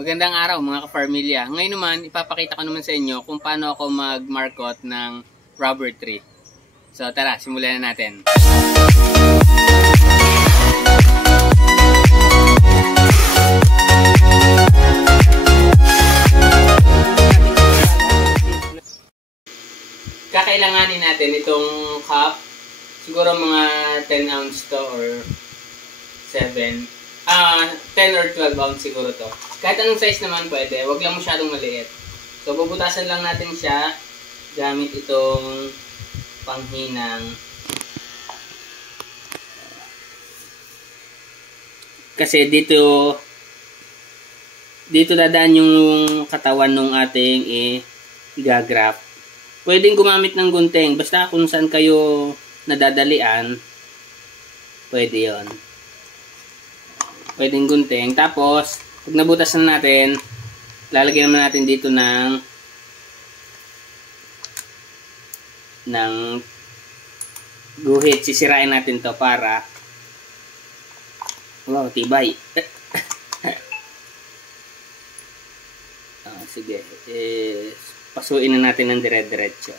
Magandang araw mga ka-farmilya. Ngayon naman, ipapakita ko naman sa inyo kung paano ako mag-markot ng rubber tree. So tara, simulan na natin. Kakailanganin natin itong cup. Siguro mga 10 ounce to or 7. 10 or 12 ounce siguro to. Kahit anong size naman pwede, wag lang masyadong maliit. So bubutasan lang natin siya gamit itong panghinang. Kasi dito dadaan yung katawan ng ating igagrap. Pwedeng gumamit ng gunting, basta kung saan kayo nadadalian, pwede yon. Pwedeng gunting. Tapos, pag nabutas na natin, lalagyan naman natin dito ng guhit. Sisirain natin to para wow, tibay. Sige. Pasuin na natin ng dire-diretso.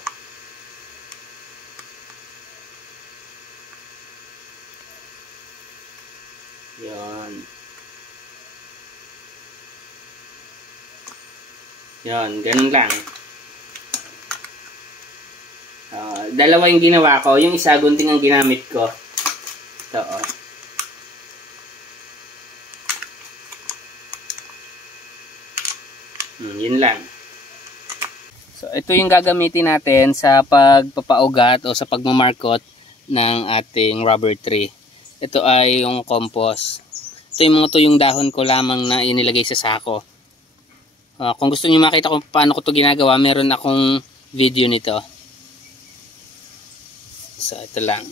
Yan. Yan, ganun lang. Dalawa yung ginawa ko. Yung isa, gunting ang ginamit ko. Ito, yun lang. So, ito yung gagamitin natin sa pagpapaugat o sa pagmamarkot ng ating rubber tree. Ito ay yung compost. Ito yung mga tuyong dahon ko lamang na inilagay sa sako. Kung gusto niyo makita kung paano ko ito ginagawa, meron akong video nito. So, ito lang.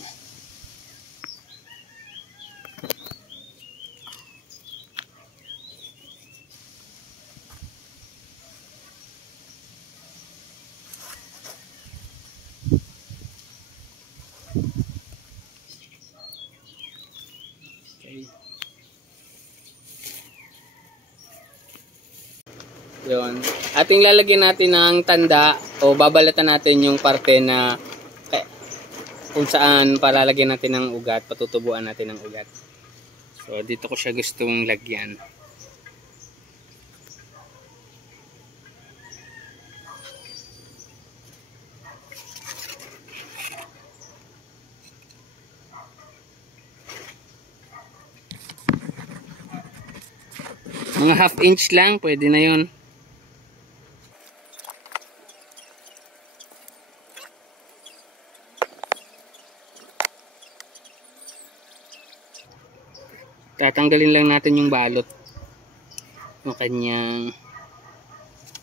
Yun. Ating lalagyan natin ng tanda o babalatan natin yung parte na kung saan palalagyan natin ng ugat, patutubuan natin ng ugat. So dito ko siya gustong lagyan. Mga half inch lang, pwede na yun. Tatanggalin lang natin yung balot ng kanyang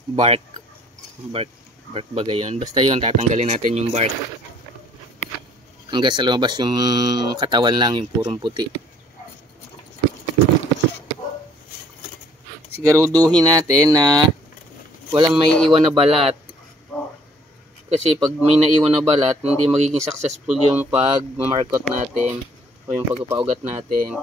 bark baga yun. Basta yun, tatanggalin natin yung bark hanggang sa lumabas yung katawan lang, yung purong puti. Siguraduhin natin na walang may iwan na balat, kasi pag may naiwan na balat, hindi magiging successful yung pag-markot natin o yung pagpapaugat natin.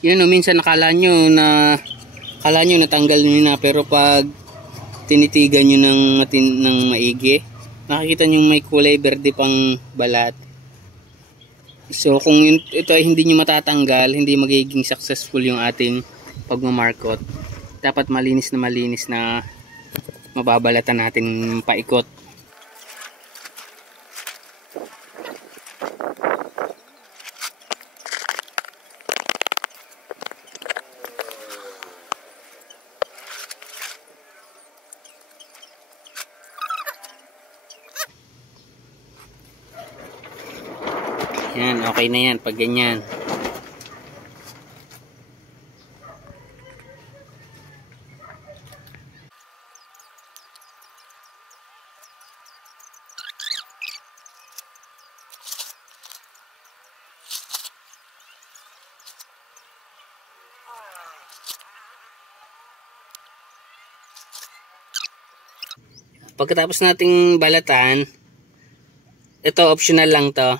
Yan o, minsan nakala nyo natanggal nyo na, pero pag tinitigan nyo ng maigi, nakikita nyo may kulay berde pang balat. So kung ito ay hindi nyo matatanggal, hindi magiging successful yung ating pagmamarkot. Dapat malinis na mababalatan natin paikot. Yan, okay na yan pag ganyan. Pagkatapos nating balatan, ito optional lang to.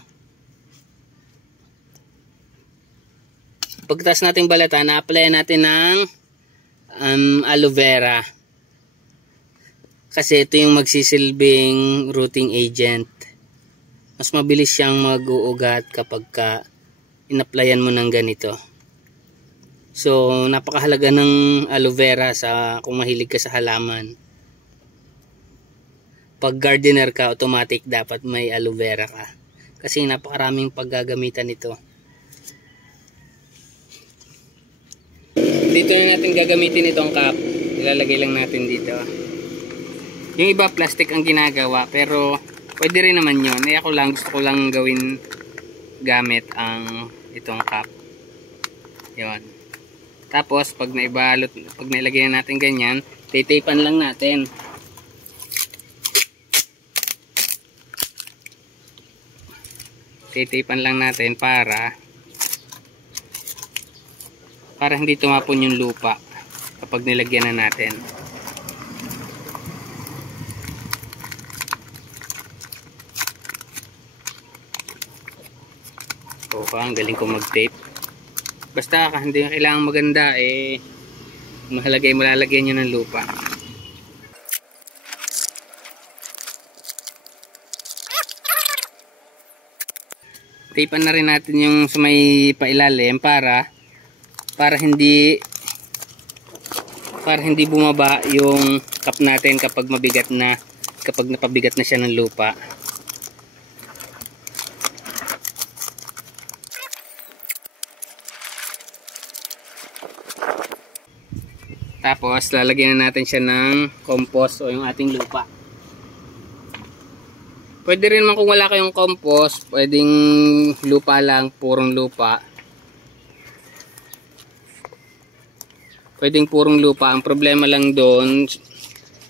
Pagkatapos nating balatan, na-apply natin ng aloe vera. Kasi ito yung magsisilbing rooting agent. Mas mabilis siyang mag-uugat kapag in-applyan mo ng ganito. So, napakahalaga ng aloe vera kung mahilig ka sa halaman. Pag gardener ka, automatic dapat may aloe vera ka. Kasi napakaraming paggagamitan nito. Dito na natin gagamitin itong cup. Ilalagay lang natin dito. Yung iba plastic ang ginagawa, pero pwede rin naman yun. Ako lang, gusto ko lang gawin gamit ang itong cup. Yun. Tapos, pag nailagay na natin ganyan, titipan lang natin. Titipan lang natin para hindi tumapon yung lupa kapag nilagyan na natin. Ang galing ko mag-tape. Basta hindi kailangan maganda, mahalaga yung malalagyan nyo ng lupa. Tapean na rin natin yung sa may pailalim para hindi bumaba yung cup natin kapag napabigat na siya ng lupa. Tapos lalagyan na natin siya ng compost o yung ating lupa. Pwede rin naman kung wala kayong compost, pwedeng lupa lang, purong lupa. Pwedeng purong lupa. Ang problema lang doon,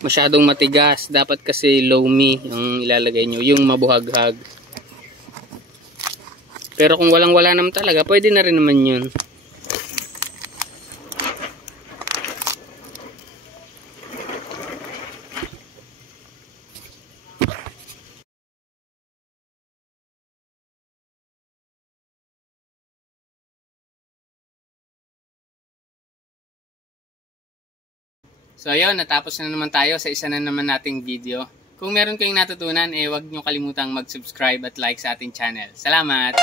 masyadong matigas. Dapat kasi loamy yung ilalagay nyo, yung mabuhaghag. Pero kung walang-wala naman talaga, pwede na rin naman yun. So ayun, natapos na naman tayo sa isa na naman nating video. Kung meron kayong natutunan, huwag nyo kalimutang mag-subscribe at like sa ating channel. Salamat!